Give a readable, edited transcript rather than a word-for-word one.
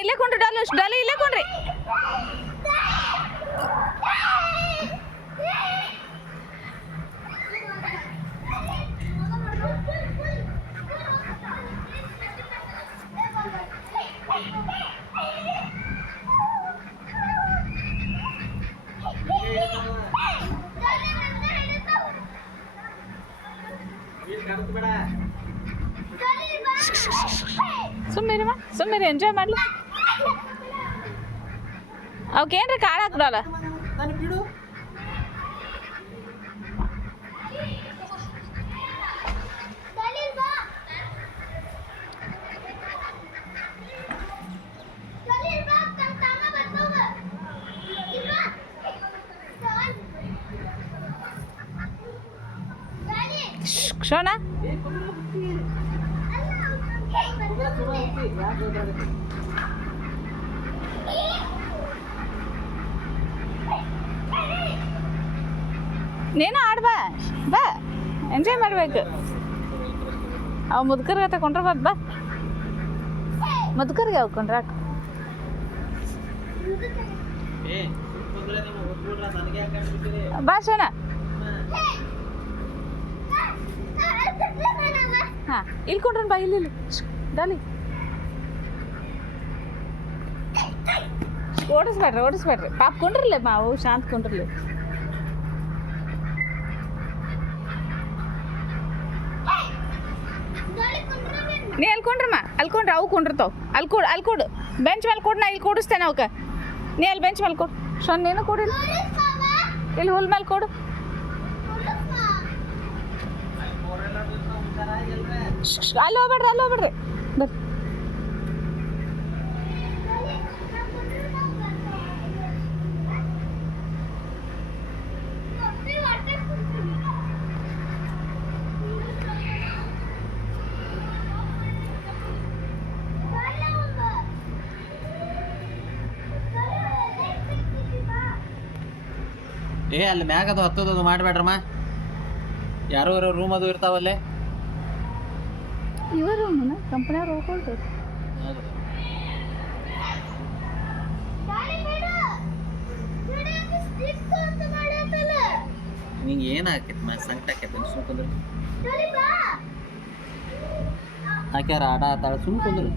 ಇಲ್ಲೇ ಕೊಂಡ್ರಿ ಡಾಲಿ ಇಲ್ಲೇ ಕೊಂಡ್ರಿ. ಸುಮ್ಮನೆ ಎಂಜಾಯ್ ಮಾಡ್ಲಿ. ಅವಕ್ಕೇನ್ರಿ ಕಾಳು ಹಾಕ್ಬಿಡಲ್ಲ. ಶೋಣ ನೀನು ಆಡ್ಬಾ ಬಾ ಎಂಜಾಯ್ ಮಾಡ್ಬೇಕು. ಅವು ಮುದುಕರ್ಗೆ ತಗೊಂಡ್ರಬಾರ್ದು ಬಾ. ಮುದುಕರ್ಗೆ ಅವ್ಕೊಂಡ್ರಾಕ ಬಾ ಶೋಣ. ಹಾಂ ಇಲ್ಲಿ ಕೊಂಡ್ರನ್ ಬಾ ಇಲ್ಲಿ ಡಾಲಿ. ಓಡಿಸ್ಬೇಡ್ರಿ ಪಾಪ ಕೊಂಡ್ರಲ್ಲ ಮಾವು ಶಾಂತ ಕೊಂಡ್ರಲ್ಲ. ನೀ ಅಲ್ಕೊಂಡ್ರಮ್ಮ ಅಲ್ಕೊಂಡ್ರೆ ಅವು ಕೊಂಡಿರ್ತಾವ. ಅಲ್ಲಿ ಕೊಡು ಬೆಂಚ್ ಮೇಲೆ ಕೊಡು. ನಾ ಇಲ್ಲಿ ಕೊಡಿಸ್ತೇನೆ ಅವಕ್ಕೆ. ನೀ ಅಲ್ಲಿ ಬೆಂಚ್ ಮೇಲೆ ಕೊಡು. ಶೋನ್ ನೀನು ಕೊಡಿಲ್ಲ ಇಲ್ಲಿ ಹುಲ್ ಮೇಲೆ ಕೊಡು. ಅಲ್ಲಿ ಹೋಗ್ಬೇಡ್ರಿ ಬರ್ರಿ. ಅಲ್ಲಿ ಮ್ಯಾಗದು ಹತ್ತೋದು ಮಾಡಬೇಡ್ರಮ್ಮ. ಯಾರೋ ರೂಮ್ ಅದು ಇರ್ತಾವಲ್ಲೇ. ಇವ ರೂಮ್ನ ಕಂಪ್ನಿಯವ್ರು ಹೋಗ್ಕೊಳ್ತಾರೆ. ನಿಂಗೆ ಏನಾಕೈತಿ ಸಂಕಟ ಆಕೈತಿ ಸುಮ್ಕೊಂಡ್ರು. ಹಾಕ್ಯಾರ ಆಡ ಆತಾಳ ಸುಮ್ಕೊಂಡ್ರು.